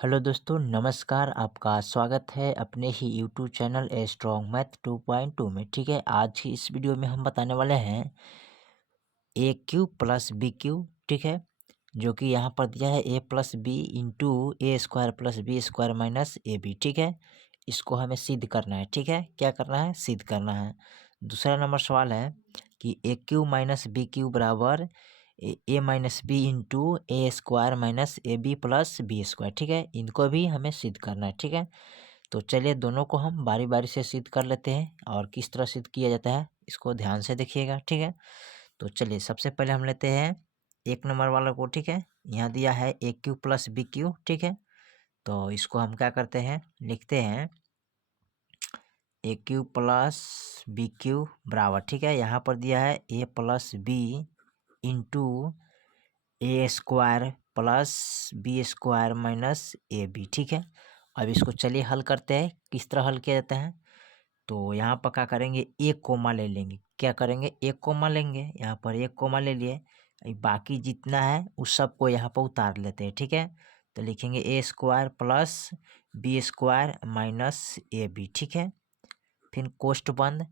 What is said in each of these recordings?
Hello दोस्तों, नमस्कार। आपका स्वागत है अपने ही YouTube channel A strong math 2.2 में। ठीक है, आज की इस वीडियो में हम बताने वाले हैं a cube plus b cube. ठीक है, जो कि यहाँ पर दिया है a plus b into a square plus b square minus a b. ठीक है, इसको हमें सिद्ध करना है। ठीक है, क्या करना है? सिद्ध करना है। दूसरा नंबर सवाल है कि a cube minus b cube बराबर a minus b into a square minus a b plus b square. ठीक है, इनको भी हमें सिद्ध करना है। ठीक है, तो चलिए दोनों को हम बारी बारी से सिद्ध कर लेते हैं और किस तरह सिद्ध किया जाता है इसको ध्यान से देखिएगा। ठीक है, तो चलिए सबसे पहले हम लेते हैं एक नंबर वाला को। ठीक है, यहाँ दिया है a cube plus b cube. ठीक है, तो इसको हम क्या करते हैं, लिखते हैं a cube plus b cube बराबर। ठीक है, यहाँ पर दिया है a plus b into a square plus b square minus a b. ठीक है, अब इसको चलिए हल करते हैं। किस तरह हल किया जाता है, तो यहाँ पर क्या करेंगे, एक कोमा ले लेंगे। क्या करेंगे, एक कोमा लेंगे। यहाँ पर एक कोमा ले लिए, बाकी जितना है उस सबको यहाँ पर उतार लेते हैं। ठीक है, तो लिखेंगे a square plus b square minus a b. ठीक है, फिर कोष्ठ बंद,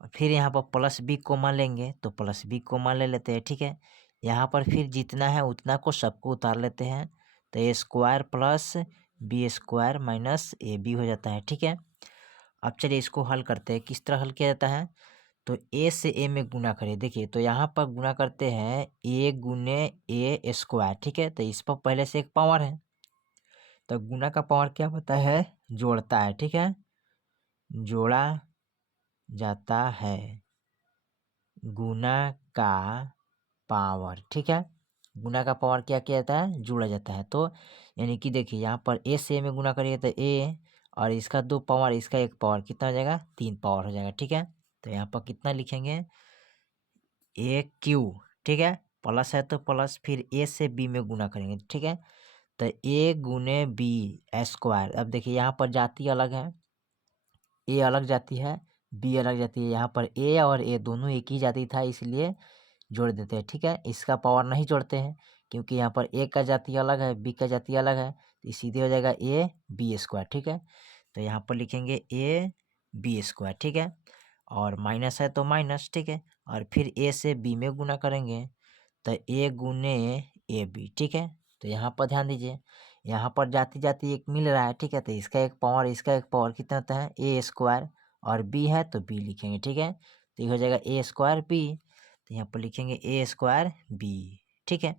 और फिर यहाँ पर प्लस बी कोमा लेंगे तो प्लस बी कोमा ले लेते हैं। ठीक है, यहाँ पर फिर जितना है उतना को सबको उतार लेते हैं, तो a square plus b square minus a b हो जाता है। ठीक है, अब चलिए इसको हल करते हैं। किस तरह हल किया जाता है, तो ए से ए में गुना करें। देखिए, तो यहाँ पर गुना करते हैं ए गुने ए स्क्वायर। ठीक है, तो इस पर पहले से एक पावर है, तो गुना का पावर क्या होता है, जोड़ता है। ठीक है, जोड़ा जाता है, गुना का पावर। ठीक है, गुना का पावर क्या किया जाता है, जोड़ा जाता है। तो यानी कि देखिए, यहाँ पर ए से ए में गुना करिए तो ए, और इसका 2 पावर इसका 1 पावर, कितना हो जाएगा, 3 पावर हो जाएगा। ठीक है, तो यहाँ पर कितना लिखेंगे, ए क्यू। ठीक है, प्लस है तो प्लस, फिर ए से बी में गुना करेंगे। ठीक है, तो ए गुने बी स्क्वायर। अब देखिए यहाँ पर जाति अलग है, ए अलग जाती है, बी अलग जाती है। यहाँ पर ए और ए दोनों एक ही जाति था, इसलिए जोड़ देते हैं। ठीक है, इसका पावर नहीं जोड़ते हैं क्योंकि यहाँ पर ए का जाति अलग है, बी का जाति अलग है, तो ये सीधे हो जाएगा ए बी स्क्वायर। ठीक है, तो यहाँ पर लिखेंगे ए बी स्क्वायर। ठीक है, और माइनस है तो माइनस। ठीक है, और फिर ए से बी में गुना करेंगे तो ए गुने ए बी। ठीक है, तो यहाँ पर ध्यान दीजिए, यहाँ पर जाति जाति एक मिल रहा है। ठीक है, तो इसका एक पावर इसका एक पावर कितना होता है, ए स्क्वायर, और बी है तो बी लिखेंगे। ठीक है, तो ये हो जाएगा ए स्क्वायर बी, तो यहाँ पर लिखेंगे ए स्क्वायर बी। ठीक है,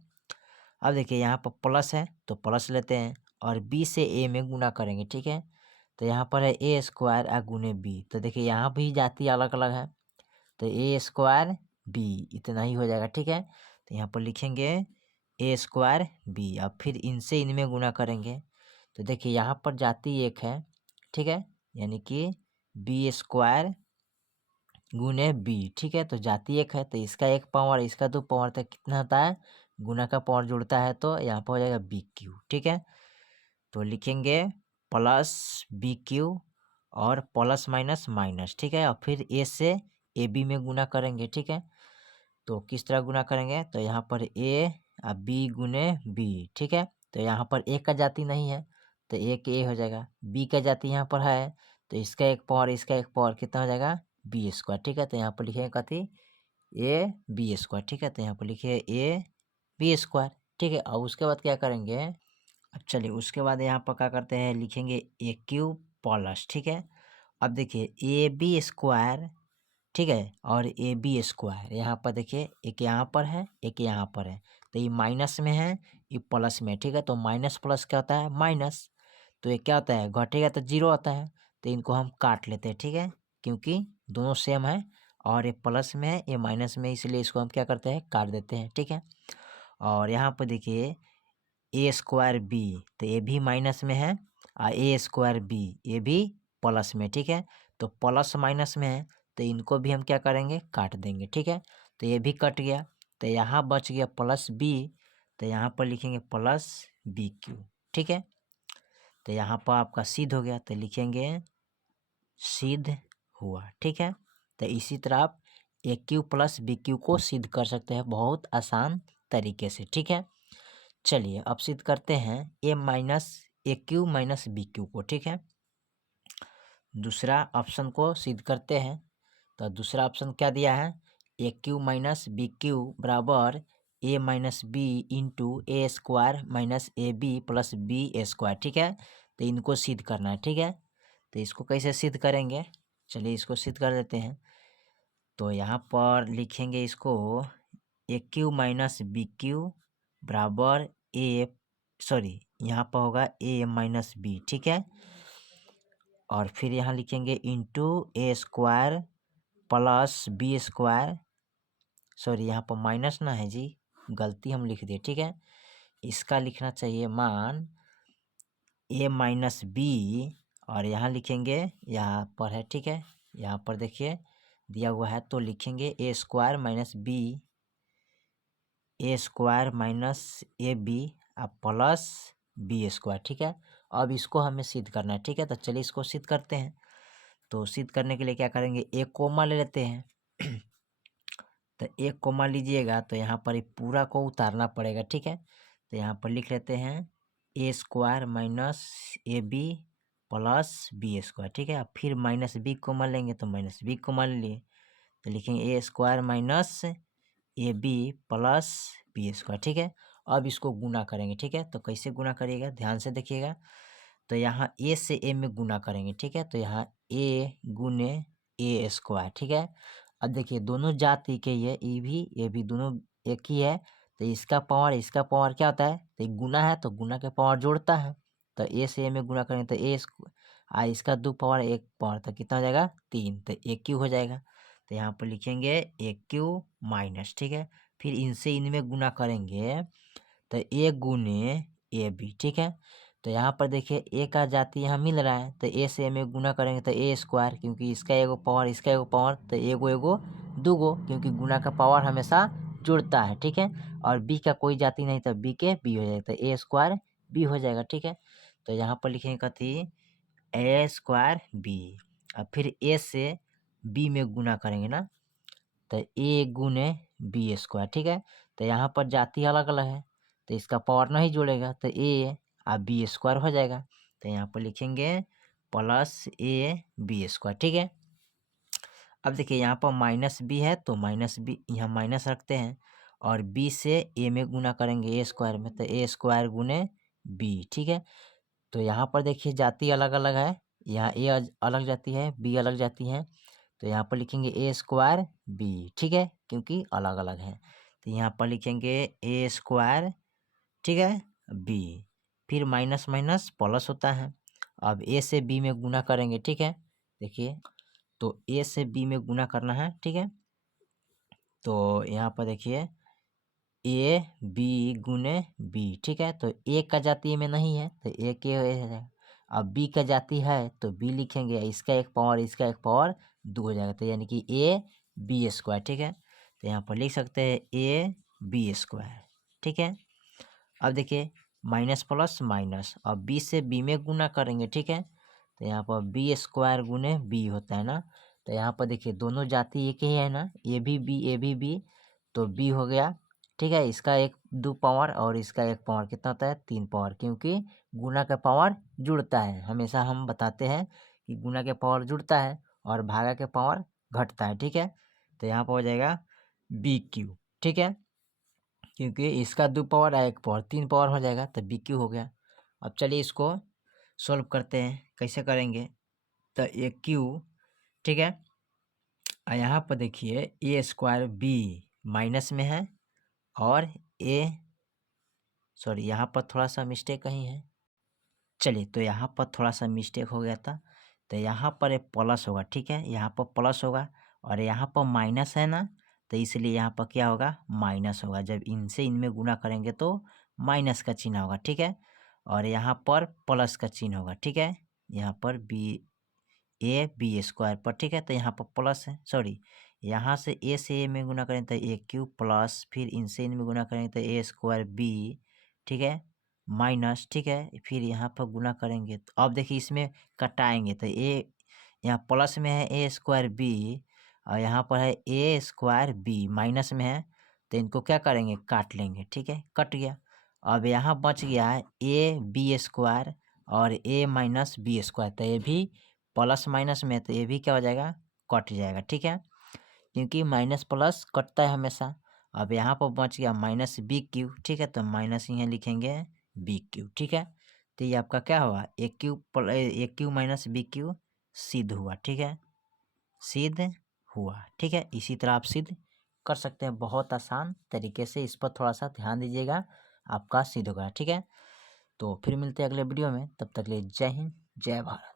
अब देखिए यहाँ पर प्लस है तो प्लस लेते हैं, और बी से ए में गुना करेंगे। ठीक है, तो यहाँ पर है ए स्क्वायर आ गुने बी, तो देखिए यहाँ भी जाति अलग अलग है, तो ए स्क्वायर बी इतना ही हो जाएगा। ठीक है, तो यहाँ पर लिखेंगे ए स्क्वायर बी, अब फिर इनसे इनमें गुना करेंगे, तो देखिए यहाँ पर जाति एक है। ठीक है, यानी कि बी स्क्वायर गुने बी। ठीक है, तो जाति एक है तो इसका एक पावर इसका 2 पावर, तक कितना होता है, गुना का पावर जुड़ता है, तो यहाँ पर हो जाएगा बी क्यू। ठीक है, तो लिखेंगे प्लस बी क्यू और प्लस माइनस माइनस। ठीक है, और फिर ए से ए बी में गुना करेंगे। ठीक है, तो किस तरह गुना करेंगे, तो यहाँ पर ए और बी गुने बी। ठीक है, तो यहाँ पर ए का जाति नहीं है तो एक ए हो जाएगा, बी का जाति यहाँ पर है तो इसका एक पावर इसका एक पावर, कितना हो जाएगा, बी स्क्वायर। ठीक है, तो यहाँ पर लिखेंगे कथी, ए बी स्क्वायर। ठीक है, तो यहाँ पर लिखिए ए बी स्क्वायर। ठीक है, और उसके बाद क्या करेंगे, अब चलिए उसके बाद यहाँ पर क्या करते हैं, लिखेंगे ए क्यूब प्लस। ठीक है, अब देखिए ए बी स्क्वायर। ठीक है, और ए बी स्क्वायर, यहाँ पर देखिए एक यहाँ पर है एक यहाँ पर है, तो ये माइनस में है ये प्लस में। ठीक है, तो माइनस प्लस क्या होता है, माइनस, तो ये क्या होता है, घटेगा तो जीरो आता है, तो इनको हम काट लेते हैं। ठीक है, क्योंकि दोनों सेम है, और ये प्लस में है ये माइनस में, इसलिए इसको हम क्या करते हैं, काट देते हैं। ठीक है, और यहाँ पर देखिए ए स्क्वायर बी, तो ये भी माइनस में है, और ए स्क्वायर बी ये भी प्लस में। ठीक है, तो प्लस माइनस में है तो इनको भी हम क्या करेंगे, काट देंगे। ठीक है, तो ये भी कट गया, तो यहाँ बच गया प्लस बी, तो यहाँ पर लिखेंगे प्लस बी क्यू। ठीक है, तो यहाँ पर आपका सिद्ध हो गया, तो लिखेंगे सिद्ध हुआ। ठीक है, तो इसी तरह आप ए क्यू प्लस बी क्यू को सिद्ध कर सकते हैं बहुत आसान तरीके से। ठीक है, चलिए अब सिद्ध करते हैं ए माइनस ए क्यू माइनस बी क्यू को, ठीक है। दूसरा ऑप्शन को सिद्ध करते हैं। तो दूसरा ऑप्शन क्या दिया है, a cube minus b cube बराबर a minus b into a square minus a b plus b square, ठीक है। तो इनको सिद्ध करना है, ठीक है। तो इसको कैसे सिद्ध करेंगे, चलिए इसको सिद्ध कर देते हैं। तो यहाँ पर लिखेंगे इसको ए क्यू माइनस बी क्यू बराबर यहाँ पर होगा ए माइनस बी, ठीक है। और फिर यहाँ लिखेंगे into a square plus b square, यहाँ पर माइनस ना है जी, गलती हम लिख दिए, ठीक है। इसका लिखना चाहिए मान ए माइनस बी, और यहाँ लिखेंगे, यहाँ पर है, ठीक है। यहाँ पर देखिए दिया हुआ है, तो लिखेंगे a square minus b, a square minus a b plus b square, ठीक है। अब इसको हमें सिद्ध करना है, ठीक है। तो चलिए इसको सिद्ध करते हैं। तो सिद्ध करने के लिए क्या करेंगे, एक कोमा ले लेते हैं। तो एक कोमा लीजिएगा तो यहाँ पर पूरा को उतारना पड़ेगा, ठीक है। तो यहाँ पर लिख लेते हैं a square minus a b plus b square, ठीक है। अब फिर माइनस बी कोमा लेंगे तो माइनस बी कोमा ले लिए, तो लिखेंगे a square minus a b plus b square, ठीक है। अब इसको गुना करेंगे, ठीक है। तो कैसे गुना करिएगा, ध्यान से देखिएगा। तो यहाँ ए से ए में गुना करेंगे, ठीक है। तो यहाँ ए गुने ए स्क्वायर, ठीक है। अब देखिए दोनों जाति के ये भी दोनों एक ही है, तो इसका पावर क्या होता है, तो गुना है तो गुना के पावर जोड़ता है। तो ए से ए में गुना करेंगे तो इसका 2 पावर 1 पावर, तो कितना हो जाएगा 3, तो ए क्यू हो जाएगा। तो यहाँ पर लिखेंगे ए क्यू माइनस, ठीक है। फिर इनसे इनमें गुना करेंगे तो ए गुने ए बी, ठीक है। तो यहाँ पर देखिए ए का जाति यहाँ मिल रहा है, तो ए से ए में गुना करेंगे तो ए स्क्वायर, क्योंकि इसका एगो पावर इसका एगो पावर, तो एगो एगो दूगो, क्योंकि गुना का पावर हमेशा जुड़ता है, ठीक है। और बी का कोई जाति नहीं, तो बी के बी हो जाएगा, तो ए स्क्वायर बी हो जाएगा, ठीक है। तो यहाँ पर लिखेंगे कथी, ए स्क्वायर बी। अब फिर ए से बी में गुना करेंगे ना, तो ए गुने बी स्क्वायर, ठीक है। तो यहाँ पर जाति अलग अलग है, तो इसका पावर नहीं जोड़ेगा, तो ए बी स्क्वायर हो जाएगा। तो यहाँ पर लिखेंगे प्लस ए बी स्क्वायर, ठीक है। अब देखिए यहाँ पर माइनस बी है, तो माइनस बी यहाँ माइनस रखते हैं, और बी से ए में गुना करेंगे ए स्क्वायर में, तो ए स्क्वायर गुने बी, ठीक है। तो यहाँ पर देखिए जाति अलग अलग है, यहाँ ए अलग जाति है, बी अलग जाति है, तो यहाँ पर लिखेंगे ए स्क्वायर बी, ठीक है, क्योंकि अलग अलग है। तो यहाँ पर लिखेंगे ए स्क्वायर, ठीक है, बी। फिर माइनस माइनस प्लस होता है। अब ए से बी में गुना करेंगे, ठीक है। देखिए तो ए से बी में गुना करना है, ठीक है। तो यहाँ पर देखिए ए बी गुने बी, ठीक है। तो ए का जाति में नहीं है, तो ए के है। अब बी का जाति है तो बी लिखेंगे, इसका एक पावर 2 हो जाएगा, तो यानी कि ए बी स्क्वायर, ठीक है। तो यहाँ पर लिख सकते हैं ए बी स्क्वायर, ठीक है। अब देखिए माइनस प्लस माइनस, अब बी से बी में गुना करेंगे, ठीक है। तो यहाँ पर बी स्क्वायर गुने बी होता है ना, तो यहाँ पर देखिए दोनों जाति एक ही है ना, ए भी बी, तो बी हो गया, ठीक है। इसका 2 पावर और इसका 1 पावर कितना होता है 3 पावर, क्योंकि गुना का पावर जुड़ता है, हमेशा हम बताते हैं कि गुना के पावर जुड़ता है और भागा के पावर घटता है, ठीक है। तो यहाँ पर हो जाएगा बी क्यू, ठीक है, क्योंकि इसका 2 पावर 1 पावर 3 पावर हो जाएगा, तो बी क्यू हो गया। अब चलिए इसको सॉल्व करते हैं, कैसे करेंगे, तो ए क्यू, ठीक है। यहाँ पर देखिए ए स्क्वायर बी माइनस में है, और यहाँ पर थोड़ा सा मिस्टेक कहीं है, चलिए तो यहाँ पर थोड़ा सा मिस्टेक हो गया था, तो यहाँ पर एक प्लस होगा, ठीक है। यहाँ पर प्लस होगा और यहाँ पर माइनस है ना, तो इसलिए यहाँ पर क्या होगा माइनस होगा, जब इनसे इनमें गुना करेंगे तो माइनस का चिन्ह होगा, ठीक है। और यहाँ पर प्लस का चिन्ह होगा, ठीक है। यहाँ पर बी स्क्वायर पर, ठीक है, तो यहाँ पर प्लस है, यहाँ से ए में गुना करें तो ए क्यू प्लस, फिर इनसे इनमें गुना करेंगे तो ए स्क्वायर बी, ठीक है, माइनस, ठीक है। फिर यहाँ पर गुना करेंगे तो अब देखिए इसमें कटाएंगे, तो यहाँ प्लस में है ए स्क्वायर बी, और यहाँ पर है ए स्क्वायर बी माइनस में है, तो इनको क्या करेंगे काट लेंगे, ठीक है, कट गया। अब यहाँ बच गया है ए बी स्क्वायर और a माइनस बी स्क्वायर, तो ये भी प्लस माइनस में, तो ये भी क्या हो जाएगा, कट जाएगा। ठीक है, क्योंकि माइनस प्लस कटता है हमेशा। अब यहाँ पर बच गया माइनस बी क्यू। ठीक है, तो माइनस यहाँ लिखेंगे बी क्यू। ठीक है, तो ये आपका क्या हुआ, ए क्यू माइनस बी क्यू सिद्ध हुआ। ठीक है, सिद्ध हुआ। ठीक है, इसी तरह आप सिद्ध कर सकते हैं बहुत आसान तरीके से। इस पर थोड़ा सा ध्यान दीजिएगा, आपका सिद्ध होगा। ठीक है, तो फिर मिलते हैं अगले वीडियो में, तब तक के लिए जय हिंद जय भारत।